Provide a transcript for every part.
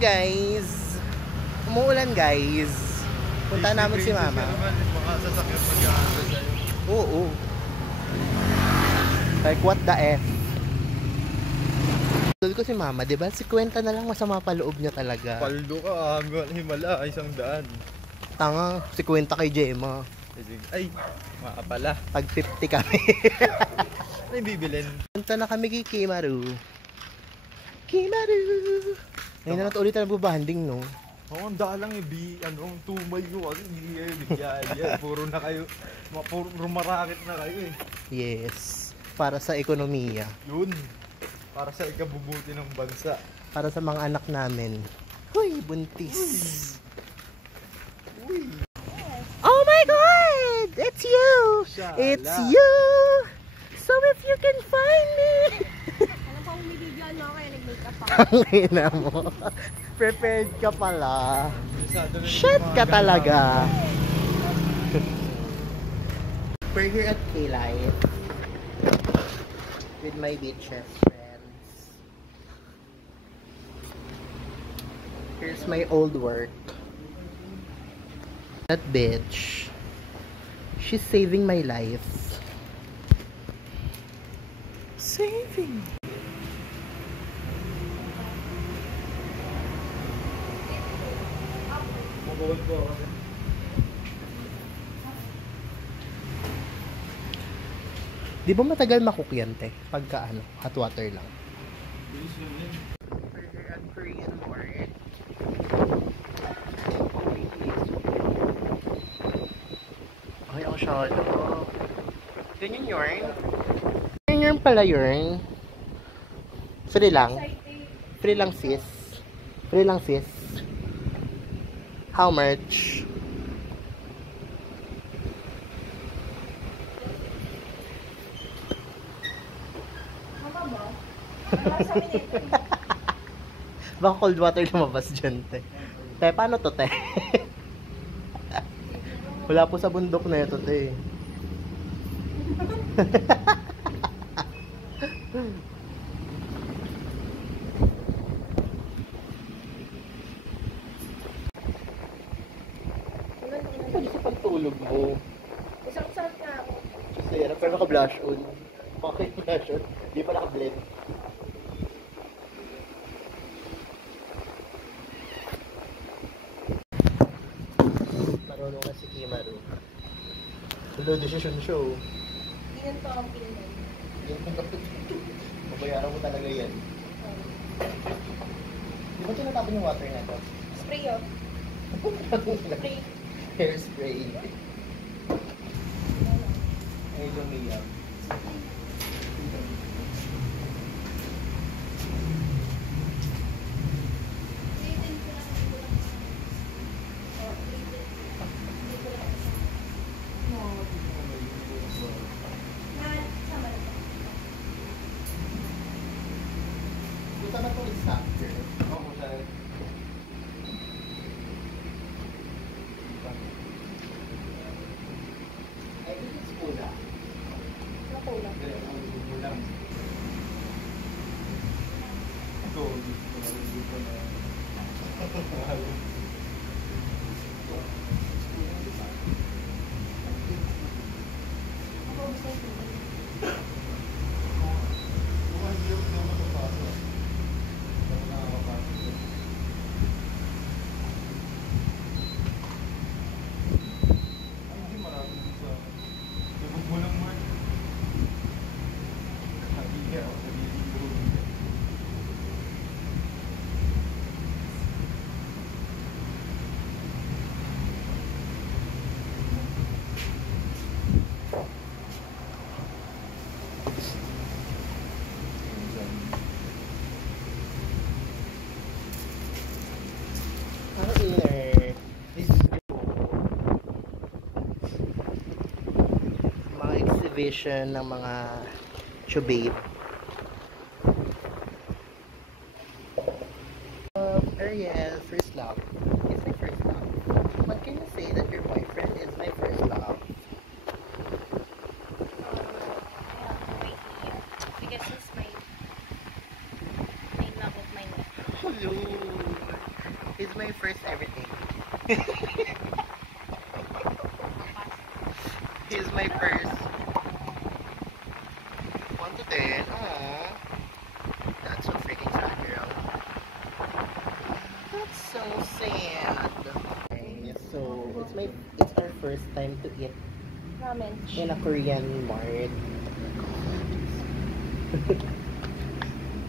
Guys, umuulan guys. Punta namin si mama. Oo. Like what the F? Dul ko si mama, di ba? Si Kwenta na lang masama pa loob niya talaga. Paldo ka, hanggang himala, 100. Tanga, si Kwenta kay Gemma. Ay, maka pala. Pag 50 kami. Ano yung bibilin? Punta na kami kay Kimaru. Kimaru! Ngayon na natin ulit na nagbabanding, no? Oo, ang dalang yung tumay ko. Kasi hindi kayo bigyan. Puro na kayo, puro marakit na kayo eh. Yes. Para sa ekonomiya. Yun. Para sa ikabubuti ng bansa. Para sa mga anak namin. Huy, buntis. Uy. Oh my God! It's you! Shala. It's you! So if you can find me! Ano pa umibigyan mo kaya nag-makeup pa? Tangina mo. Prepared ka pala. Shit ka talaga. We're here at K-Life with my bitches friends. Here's my old work. That bitch, she's saving my life. Saving. Di ba matagal makook yan, te? Pagka ano, hot water lang. Burger at Korean Mart. Ay, ako siya. Ganyan yun. Ganyan pala yun. Free lang. Free lang sis. Free lang sis. How much? Baka cold water lumabas dyan, te. Te, paano to, te? Wala po sa bundok na ito, te. Ano sa pagtulog mo? Isang sarap na ako. Sarap, pero naka-blush on. Okay, blush on. Di pa naka-blend. Marunong na si Kimaru. Hello, decision show. Inan to ang pinay. Mabayaran mo talaga yan. Di ba tinatapon yung water na ito? Spray oh. Spray. Hairspray. Ay, lumiyak. Punta na po isa. Oo, sa... Ay, it's pula. Napula. Ito, dito na. Mga exhibition ng mga chubabe. Ariel, first love. It's my first love. But can you say that your boyfriend is my first love? Because he's my love of my life. Hello. my first everything. He's my first. 1 to 10. Aww. That's so freaking sad, girl. That's so sad. Okay, so it's our first time to eat Ramen. in a Korean mart.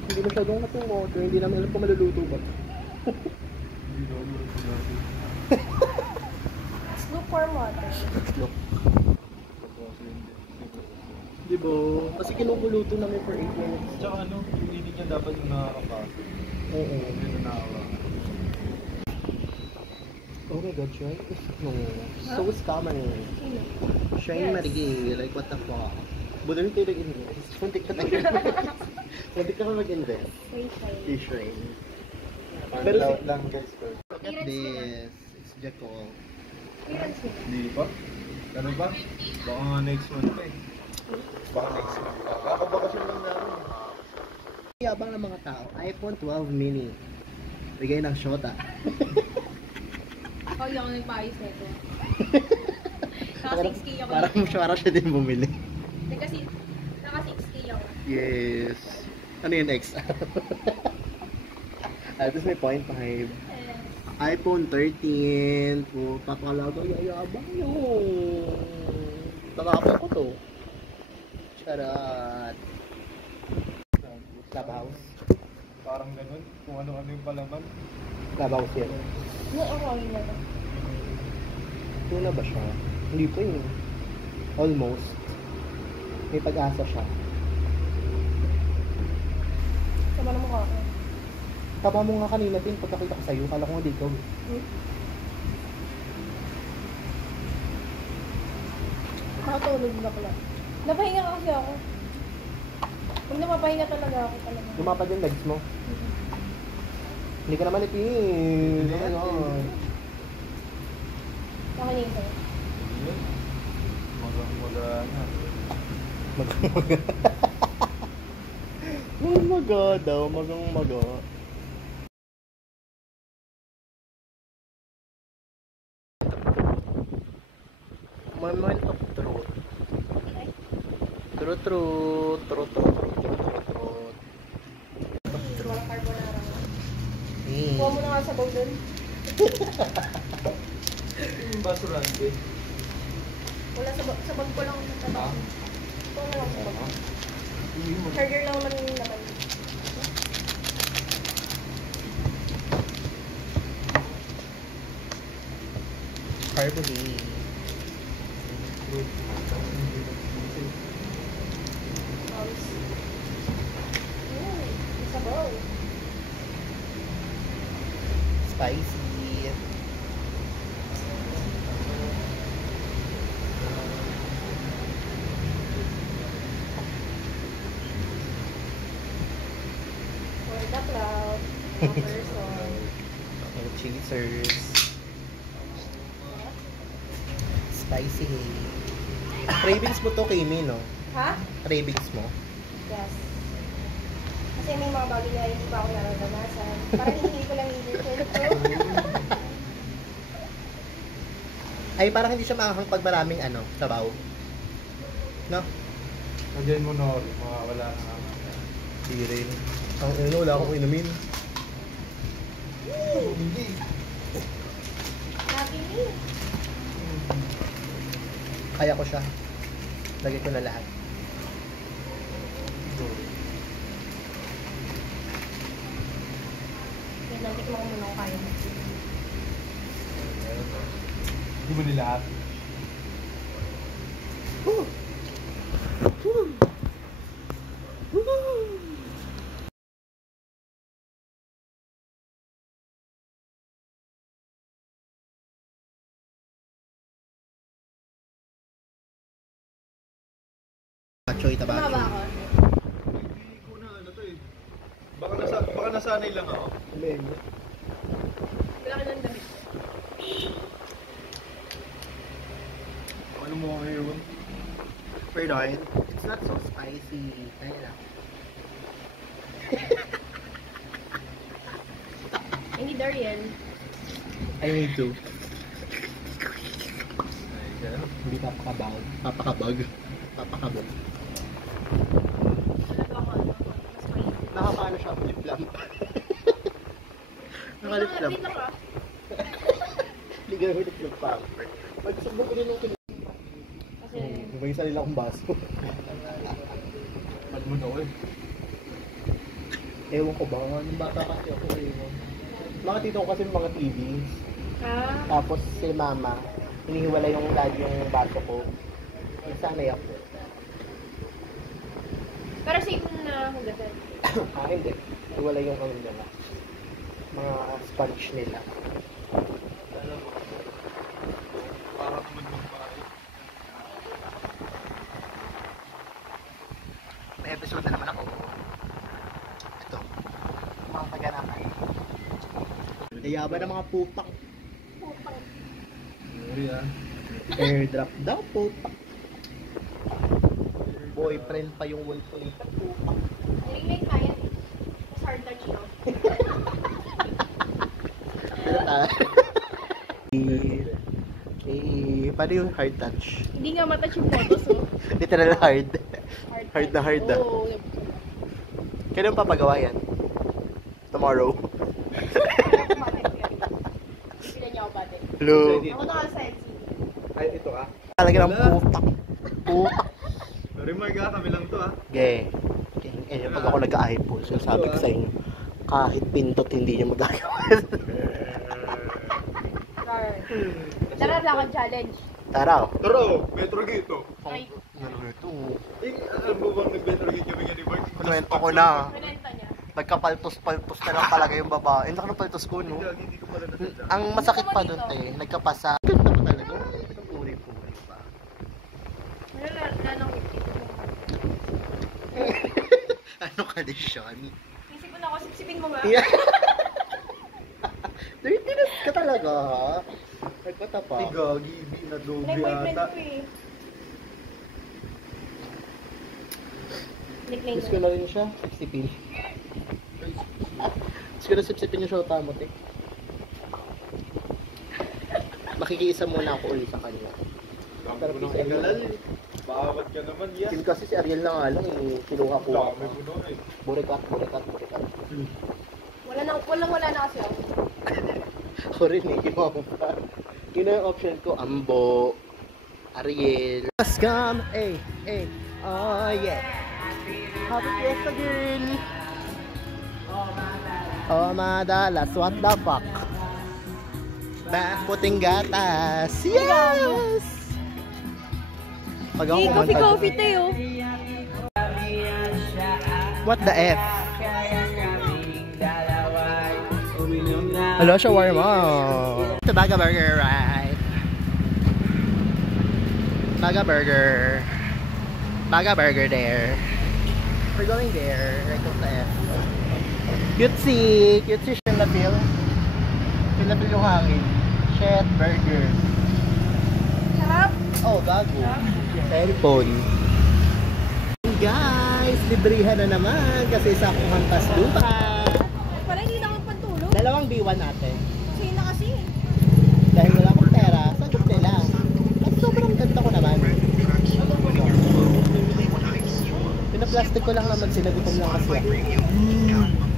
Hindi masyadong katong water, hindi namin alam kung maluluto ba. Hindi daw luto natin. Let's look for water. Look. Kasi hindi. Di ba? Kasi kinukuluto namin for 8 minutes. Tsaka ano, yung init niya dapat yung nakakapasok. Oo. Hindi na nakawa. Oh my god, Shine is so scammer. Sino? Shine Yes. Marigay, like what the fuck? Buti rin tayo nag-invest. Muntik ka tayo Muntik ka pa mag-invest. Wait, wait. Kay Shrine. Pero Pero out si- lang guys. Pero Look at this. It's Jackal. Clearance mo. hindi pa. Ano ba? Baka nga next month pa eh. Baka next month pa. Kakabakasyon lang namin. Yabang ng mga tao. iPhone 12 mini. Bigay ng shota. Ako yung nagpaayos nito. Naka 6K ako. Parang siya din bumili. Hindi kasi, naka 6K ako. Yes. Ano yun next? This is my point 5. iPhone 13. Oh, papakalaga yayabang yun. Nakapal ko to. Charot. Clubhouse. Parang ganun. Kung ano-ano yung palaman. Clubhouse yan. Yung orange na to. Tuna ba siya? Hindi pa yun. Almost. May pag-asa siya. Sama na mukha ko. Taba mo nga kanina din pagkakita ko sa'yo. Kala ko nga di ikaw. Nakatulog na pala. Napahinga kasi ako. Pag napapahinga talaga ako talaga. Lumapad yung legs mo. Hindi ka naman itin. Oh my God. Nakinig sa'yo. Yun. Magang-maga na. Maga daw. Magang maga. Moment of truth. Truth, truth, truth, truth, truth, truth, truth. Mga carbonara mo. Eh. Kuha mo na nga sa bowl dun. Yung basurante. Wala sa bag ko lang. Ha? Kuha mo lang sa bag. Hindi mo. Charger lang naman. Carbonate. Sa bowl. Spicy. For the cloud. One person. And cheesers. Spicy. Cravings mo to, Kimi, no? Ha? Cravings mo. Yes. Kasi may mga bagay na hindi pa ako nararanasan. Parang hindi ko lang i-share ko. Ay, parang hindi siya makakapag maraming ano, sabaw. No? Lagyan mo na rin. Makawala na nga. Hindi rin. Ang ano, wala akong inumin. Hindi. Happy me. Kaya ko siya. Lagay ko na lahat. Yan lang, tikman ko muna kung kaya mo. Hindi mo nilahat. Choy Tama ba tabacho. ako? Hindi ko na ano to eh. Baka nasanay lang ako. Wala ka ng damit. Ano mo ngayon? Pardon, it's not so spicy. Kaya na. Hindi Darian. I need to. Hindi papakabag. Papakabag. Papakabag. Nakakaano siya, flip lamp. Nakalip lamp. Dito ka. Hindi ka naman flip lamp. Magsabog ko din yung pinag. Kasi, May isa nila akong baso. Ba't mo na eh? Ewan ko ba, nung bata kasi ako mga tito ko kasi mga TV. Tapos si mama, hinihiwala yung lagi yung baso ko. Sanay ako. pero safe na hugasan. Hindi. Hiwala yung ano nila. Mga sponge nila. Para naman magbahay. May episode na naman ako. Ito. Mga kaganapan. Nayaman ng mga pupak. Sorry ah. Airdrop daw, pupak. Boyfriend pa yung wulpo nito, pupak. Narinig kaya. Mas hard touch yun. Paano yung hard touch? Hindi nga matouch yung photos, oh. Literal hard. Hard na touch. hard na. Oo. Kailan papagawa yan? Tomorrow. Pila niya ako bate. Hello. Ako naka-side Ay, ito ah. Talaga ng putak. Putak. Remark ah, kami lang to ah. Okay. Pag ako nag-iPhone, so sabi ko sa inyo, kahit pintot hindi niya magagawa. Tara, lakad challenge. Tara. Tara, Metro Gate oh. Ay, Ano ito? Alam mo bang nag-Metro Gate kami nga ni Mark? Kwento ko na. kunenta niya. Nagkapaltos-paltos na lang talaga yung babae. Hindi ako paltos ko, no? Hindi ko pala nasadya. Ang masakit pa doon, nagkapasa. Ganda pa talaga. Uri-puri pa. Ano na nang Ano kondisyon? Isipin ako, sipsipin mo nga. Yeah. Dirtiness ka talaga. Nagpatapa. Ay, gagi, binadobi May boyfriend ata. ko eh. Nickname Gusto ko na rin siya. Sipsipin. Gusto ko na sipsipin yung shota mo, te. Makikiisa muna ako ulit sa kanya. Dami mo nang ingalal eh. Bawat ka naman yan. Yun kasi si Ariel na nga lang, kinuha ko. Dami mo na eh. Burikat. Wala na kasi ako. Ako rin eh, kinuha ko pa. Yun na yung option ko, Ambo, Ariel. Scam, oh yeah. Happy Fiesta girl. Oh madalas, what the fuck? Puting gatas. Yes! Pag ako kumanta. Coffee tayo. What the F? Hello, shawarma. Ito Baga Burger, right? Baga Burger. Baga Burger there. We're going there. Right off the F. Cutesy siya na feel. Feel na feel yung hangin. Shit, burger. Sarap. Oh, gago. Cellphone. Guys, librihan na naman kasi sa akong hampas lupa. Para hindi na magpantulog. Dalawang B1 natin. Kasi na kasi. Dahil wala akong pera, sagot nila. At sobrang ganda ko naman. Pinaplastic ko lang naman, sinagutom lang kasi ako.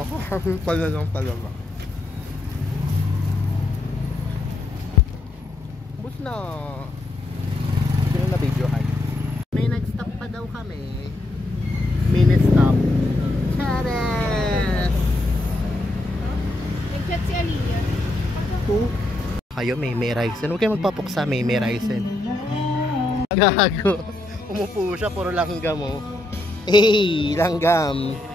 Makahabi pala lang talaga. Bus na. Sino na videohan? May nag-stop pa daw kami. Mini stop. Chares! Nag-chat si Aliyah. Kayo may Ryzen. Huwag kayo magpapuksa, may Ryzen. Gago. Umupo siya, puro langgam mo. Hey, langgam.